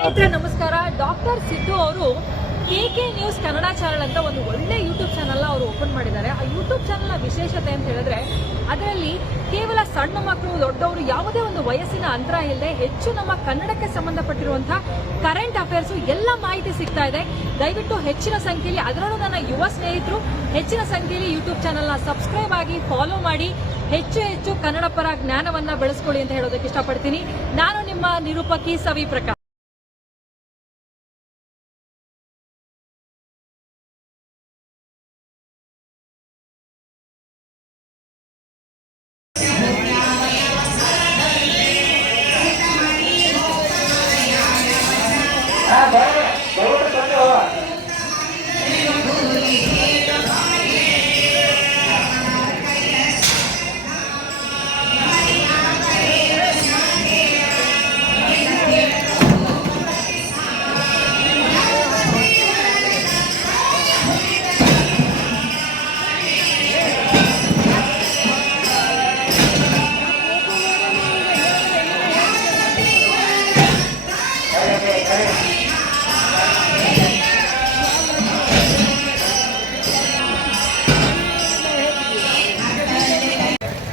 ಸ್ನೇಹಿತರೆ ನಮಸ್ಕಾರ. ಡಾಕ್ಟರ್ ಸಿದ್ದು ಅವರು KK ನ್ಯೂಸ್ ಕನ್ನಡ ಚಾನಲ್ ಅಂತ ಒಂದು ಒಳ್ಳೆ ಯೂಟ್ಯೂಬ್ ಚಾನಲ್ ಅವರು ಓಪನ್ ಮಾಡಿದ್ದಾರೆ. ಆ ಯೂಟ್ಯೂಬ್ ಚಾನಲ್ನ ವಿಶೇಷತೆ ಅಂತ ಹೇಳಿದ್ರೆ ಅದರಲ್ಲಿ ಕೇವಲ ಸಣ್ಣ ಮಕ್ಕಳು ದೊಡ್ಡವರು ಯಾವುದೇ ಒಂದು ವಯಸ್ಸಿನ ಅಂತರ ಇಲ್ಲದೆ ಹೆಚ್ಚು ನಮ್ಮ ಕನ್ನಡಕ್ಕೆ ಸಂಬಂಧಪಟ್ಟಿರುವಂತಹ ಕರೆಂಟ್ ಅಫೇರ್ಸ್ ಎಲ್ಲ ಮಾಹಿತಿ ಸಿಗ್ತಾ ಇದೆ. ದಯವಿಟ್ಟು ಹೆಚ್ಚಿನ ಸಂಖ್ಯೆಯಲ್ಲಿ, ಅದರಲ್ಲೂ ನನ್ನ ಯುವ ಸ್ನೇಹಿತರು ಹೆಚ್ಚಿನ ಸಂಖ್ಯೆಯಲ್ಲಿ ಯೂಟ್ಯೂಬ್ ಚಾನಲ್ನ ಸಬ್ಸ್ಕ್ರೈಬ್ ಆಗಿ ಫಾಲೋ ಮಾಡಿ ಹೆಚ್ಚು ಕನ್ನಡ ಪರ ಜ್ಞಾನವನ್ನ ಬೆಳೆಸ್ಕೊಳ್ಳಿ ಅಂತ ಹೇಳೋದಕ್ಕೆ ಇಷ್ಟಪಡ್ತೀನಿ. ನಾನು ನಿಮ್ಮ ನಿರೂಪಕಿ ಸವಿ ಪ್ರಕಾಶ್.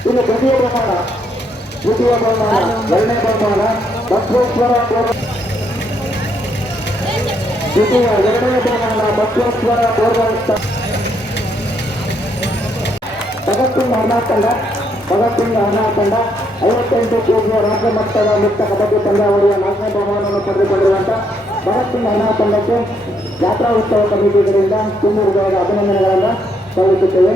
ಇನ್ನು ದ್ವಿತೀಯ ಪ್ರಮಾಣ ಎರಡನೇ ಪ್ರಮಾಣ ಬಸವೇಶ್ವರ ಎರಡನೇ ಪ್ರಮಾಣ ಬಸವೇಶ್ವರ ಭಗತ್ ಸಿಂಗ್ ಹರ್ನಾಥ್ ತಂಡ 58 ಕೆಜಿಯ ರಾಜ್ಯ ಮಟ್ಟದ ಮುಕ್ತ ಕಬಡ್ಡಿ ಪಂದ್ಯಾವಳಿಯ 4ನೇ ಬಹುಮಾನವನ್ನು ಪಡೆದುಕೊಂಡಿರುವಂತಹ ಭಗತ್ ಸಿಂಗ್ ಹರ್ನಾಥ್ ತಂಡಕ್ಕೆ ಜಾತ್ರಾ ಉತ್ಸವ ಸಮಿತಿಗಳಿಂದ ತುಂಬ ಹೃದಯದ ಅಭಿನಂದನೆಗಳನ್ನು ಸಲ್ಲಿಸುತ್ತೇವೆ.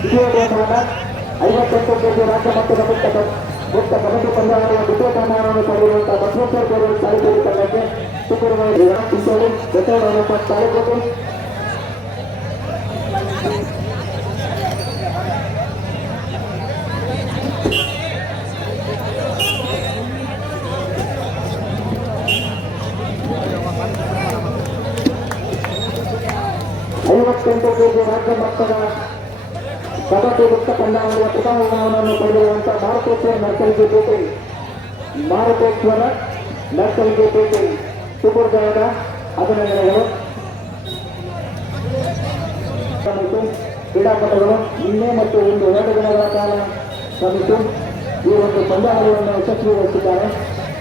ದ್ವಿತೀಯ ಬಹುಮಾನ 58 ಕೆಜಿ ರಾಜ್ಯ ಮಟ್ಟದ ಮುಕ್ತ ಕಬಡ್ಡಿ ಪಂದ್ಯಾವಳಿಯ ದ್ವಿತೀಯ ಬಹುಮಾನವನ್ನು ಪಡೆದಿರುವಂತಹ ಬಸವೇಶ್ವರ ತಾಲೂಕು ತಂಡಕ್ಕೆ ಶುಕ್ರವಾರ ಕಿಶೋರಿ ತಾಲೂಕು ಕೆಜಿ ರಾಜ್ಯ ಮಟ್ಟದ ಕಬಡ್ಡಿ ಮುಕ್ತ ಪಂದ್ಯಾವಳಿಯ ಪ್ರಥಮ ಬಹುಮಾನವನ್ನು ಪಡೆದಿರುವಂತಹ ಮಾರುತೇಶ್ವರ ನರ್ಸಲ್ಗೆ ಸುಪುರ್ದಯದ ಅಭಿನಂದನೆಗಳು. ಕ್ರೀಡಾಪಟುಗಳು ನಿನ್ನೆ ಮತ್ತು ಇಂದು 2 ದಿನಗಳ ಕಾಲ ಶ್ರಮಿಸಿ ಈ ಒಂದು ಪಂದ್ಯಾವಳಿಯನ್ನು ಯಶಸ್ವಿಗೊಳಿಸಿದ್ದಾರೆ.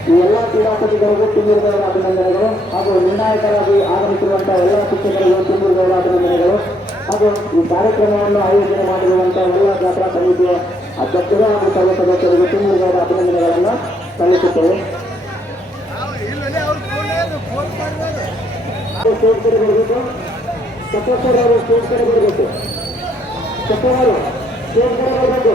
ಈ ಎಲ್ಲ ಕ್ರೀಡಾಪಟುಗಳಿಗೂ ತುಂಬಿರುವುದರ ಅಭಿನಂದನೆಗಳು ಹಾಗೂ ನಿರ್ಣಾಯಕರಾಗಿ ಆಗಮಿಸಿರುವಂತಹ ಎಲ್ಲ ಶಿಕ್ಷಕರಿಗೂ ತುಂಬಿರುವುದರ ಅಭಿನಂದನೆಗಳು ಹಾಗೂ ಈ ಕಾರ್ಯಕ್ರಮವನ್ನು ಆಯೋಜನೆ ಮಾಡಿರುವಂತಹ ಎಲ್ಲ ಜಾತ್ರಾ ಸಮಿತಿಯ ಅಧ್ಯಕ್ಷರು ಹಾಗೂ ಸರ್ವ ಸದಸ್ಯರಿಗೂ ತುಂಬಿರುವುದರ ಅಭಿನಂದನೆಗಳನ್ನು ಸಲ್ಲಿಸುತ್ತೇವೆ. ಸ್ಟೇಜ್ ಕಡೆ ಬರಬೇಕು, ಸಪೋರ್ಟರ್ ಅವರು ಸ್ಟೇಜ್ ಕಡೆ ಬರಬೇಕು, ಸಪೋರ್ಟರ್ ಸ್ಟೇಜ್ ಕಡೆ ಬರಬೇಕು.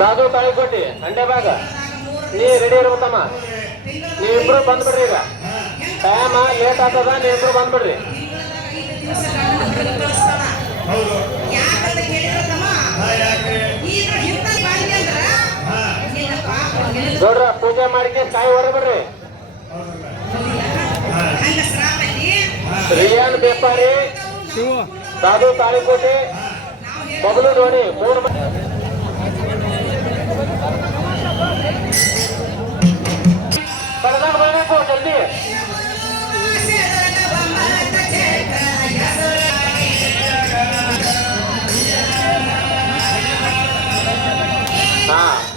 ಸಾಧು ತಾಳಿಕೋಟಿ ಅಂಡೆ ಭಾಗ ನೀ ರೆಡಿ ಇರ್ಬೇಕಮ್ಮ. ನೀವಿಬ್ರು ಬಂದ್ಬಿಡ್ರಿ. ಈಗ ಟೈಮ್ ಲೇಟ್ ಆಗ್ತದ, ನೀವಿಬ್ರು ಬಂದ್ಬಿಡ್ರಿ. ನೋಡ್ರ ಪೂಜೆ ಮಾಡಿಕೆ ಕಾಯಿ ಹೊರಬಿಡ್ರಿ. ರಿಯಾನ್ ಬೇಪಾರಿ, ಸಾಧು ತಾಳಿಕೋಟಿ, ಬಬಲು ಧೋನಿ 3 ಬರ್ದಾಗ ಬರಬೇಕು ಜಲ್ದಿ.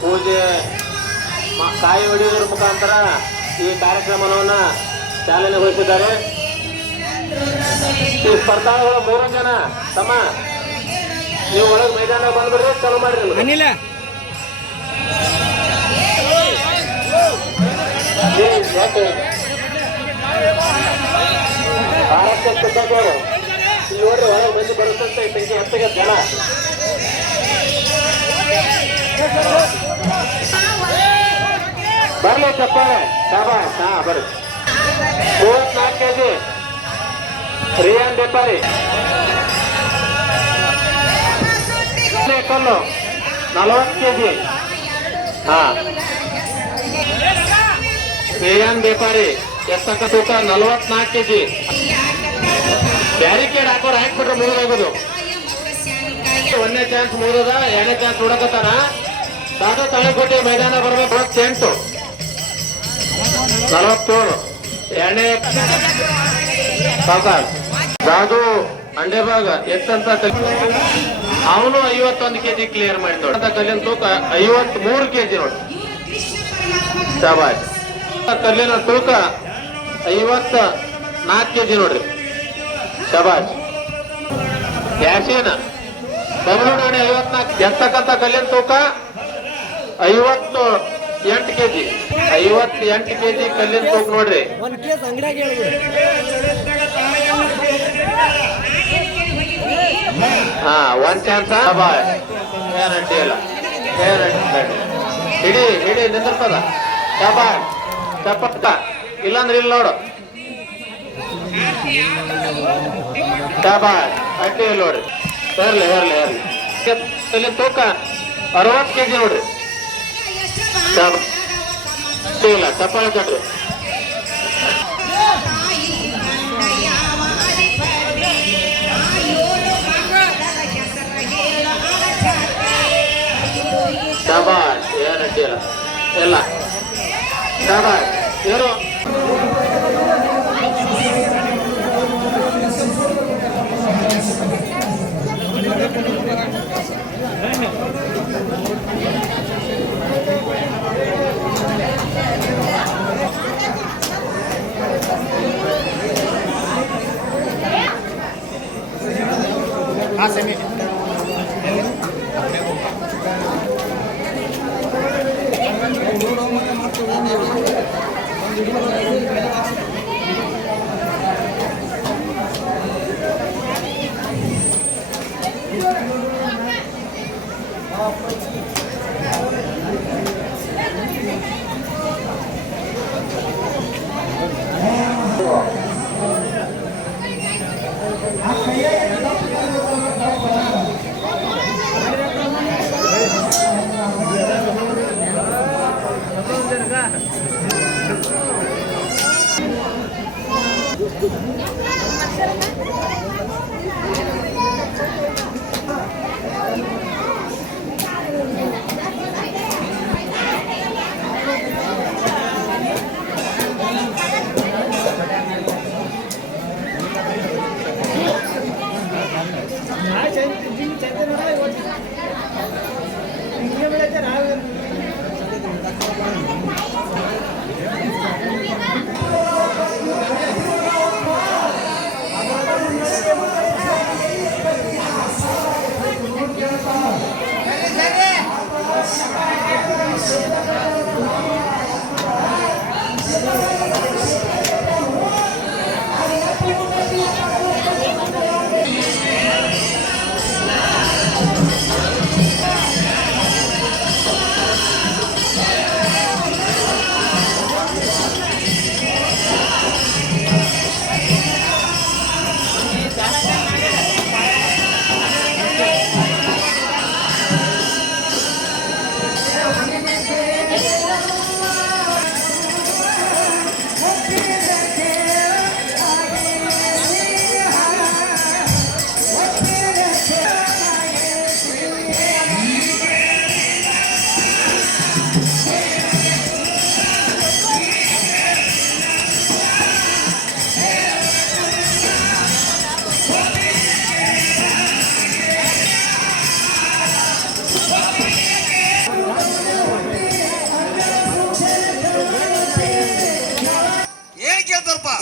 ಪೂಜೆ ಕಾಯಿ ಹೊಡೆಯುವುದರ ಮುಖಾಂತರ ಈ ಕಾರ್ಯಕ್ರಮವನ್ನು ಚಾಲನೆಗೊಳಿಸಿದ್ದಾರೆ. ಈ ಸ್ಪರ್ಧಾಳುಗಳು 3 ಜನ ತಮ್ಮ ನೀವು ಒಳಗೆ ಮೈದಾನ ಬಂದ್ಬಿಡ್ರಿ, ಚಾಲು ಮಾಡ್ರಿ. ನೋಡ್ರಿ ಒಳಗೆ ಮಂದಿ ಬರುತ್ತಂತ ಸಂಖ್ಯೆ ಹೆಚ್ಚಾಗ ಜನ ಬರ್ಲಿ ಚಪ್ಪಾಳೆ ಶಾಬಾಷ್. ಹಾ ಬರ್ರಿ. 34 ಕೆಜಿ ರಿಯಾನ್ ಬೆಪಾರಿ. ಕಲ್ಲು 40 ಕೆಜಿ. ಹಾ ರಿಯಾನ್ ಬೆಪಾರಿ ಎಷ್ಟಕ್ಕ ತೂಕ 44 ಕೆಜಿ. ಬ್ಯಾರಿಕೇಡ್ ಹಾಕೋರು ಹಾಕ್ಬಿಟ್ರೆ ಮುಗಿದೋಗೋದು. ಒಂದನೇ ಚಾನ್ಸ್ ಮುಗಿದ, ಎರಡನೇ ಚಾನ್ಸ್ ನೋಡಕತ್ತಾನ. ಸಾಧು ತಾಳಿಕೋಟೆ ಮೈದಾನ ಬರ್ಬೇಕು. 28 47 ಎರಡನೇ ಸಾವುಕಾರ ಸಾಧು ಅಂಡೆಬಾಗ ಎತ್ತಂತ ಅವನು 51 ಕೆಜಿ ಕ್ಲಿಯರ್ ಮಾಡಿ ನೋಡಿ. ಕಲ್ಲಿನ ತೂಕ 53 ಕೆಜಿ ನೋಡಿ. ಶಾಬಾಷ್. ಕಲ್ಲಿನ ತೂಕ 54 ಕೆಜಿ ನೋಡ್ರಿ. ಶಾಬಾಷ್. ಯಾಸೀನ ಬಬಲುಡಾಣಿ 54 ಎತ್ತಕ್ಕಂತ ಕಲ್ಲಿನ ತೂಕ 58 ಕೆಜಿ. 58 ಕೆಜಿ ಕಲ್ಲಿನ ತೂಕ ನೋಡ್ರಿ. ಹಾ ಒಂದ್ ಚಾನ್ಸ್. ಏನ್ ಅಡ್ಡಿ ಇಲ್ಲ, ಹಿಡಿ ಹಿಡಿ ನಿಂದಿರ್ತದ. ಶಾಬಾಷ್. ಚಪ್ಪಟ್ಟ ಇಲ್ಲಾಂದ್ರೆ ಇಲ್ಲ ನೋಡು. ಶಾಬಾಷ್. ಅಡ್ಡಿ ಇಲ್ಲ ನೋಡ್ರಿ. ಹೇರ್ಲಿ ಹೇರ್ಲಿ ಹೇರ್ಲಿ. ಕಲ್ಲಿನ ತೂಕ 60 ಕೆಜಿ ನೋಡ್ರಿ. ಇಲ್ಲ ಚಪ್ಪಾಳೆ ಕಟ್ರಿ. ಶಾಬಾಷ್. ಏನ್ ಅಡ್ಡಿಲ್ಲ ಎಲ್ಲ. ಶಾಬಾಷ್. ಏನು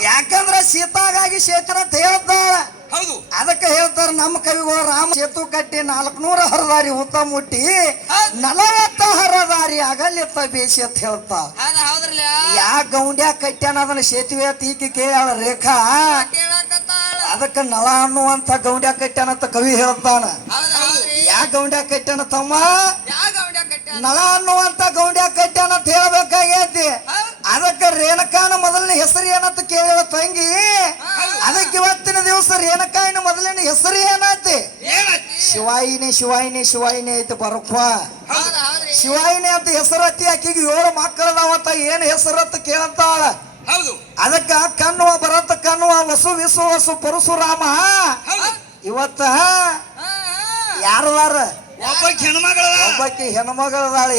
ಯಾಕಂದ್ರ ಸೀತಾಗಾಗಿ ಶೇಖರ ಅಂತ ಹೇಳ್ತಾಳ. ಹೌದು, ಅದಕ್ಕೆ ಹೇಳ್ತಾರ ನಮ್ಮ ಕವಿಗಳು ರಾಮ ಸೇತು ಕಟ್ಟಿ 400 ಹರದಾರಿ ಉತ್ತ ಮುಟ್ಟಿ 40 ಹರದಾರಿ ಅಗಲಿತ್ತ ಬೇಸಿ ಅಂತ ಹೇಳ್ತಾಳ. ಹೌದ್ರಲ್ಲ ಯಾ ಗೌಂಡ್ಯಾ ಕಟ್ಟ್ಯಾನ ಅದನ್ನ ಸೇತುವೆ ತೀಕಿ ಕೇಳ ರೇಖಾ. ಅದಕ್ಕ ನಳ ಅನ್ನುವಂತ ಗೌಂಡ್ಯಾ ಕಟ್ಟ್ಯಾನಂತ ಕವಿ ಹೇಳ್ತಾನ. ಯಾ ಗೌಂಡ್ಯಾ ಕಟ್ಟ್ಯಾನ ತಮ್ಮ? ನಳ ಅನ್ನುವಂತ ಗೌಂಡ್ಯಾ ಕಟ್ಟ್ಯಾನ ಅಂತ ಹೇಳ್ಬೇಕಾಗೈತಿ. ಏನಂತ ಕೇಳಿದ ತಂಗಿ, ಅದಕ್ಕೆ ಇವತ್ತಿನ ದಿವಸ ರೇಣುಕಾಯಿನ ಮೊದಲಿನ ಹೆಸರು ಏನಾಯ್ತಿ? ಶಿವಾಯಿನಿ ಶಿವಾಯಿನಿ ಶಿವಾಯಿನಿ ಐತಿ ಬರಪ್ಪ. ಶಿವಾಯಿನಿ ಅಂತ ಹೆಸರತ್ತಿ ಆಕಿಗೆ 7 ಮಕ್ಕಳದಾವಂತ ಏನ್ ಹೆಸರತ್ತ ಕೇಳಂತಾಳ. ಅದಕ್ಕ ಕಣ್ಣುವ ಬರತ್ತ ಕಣ್ಣುವ ವಸು ವಿಸು ವಸು ಪರಶುರಾಮ ಇವತ್ತ ಯಾರದಾರ? ಒಬ್ಬಾಕಿ ಹೆಣ್ಮಗಳದಾಳ.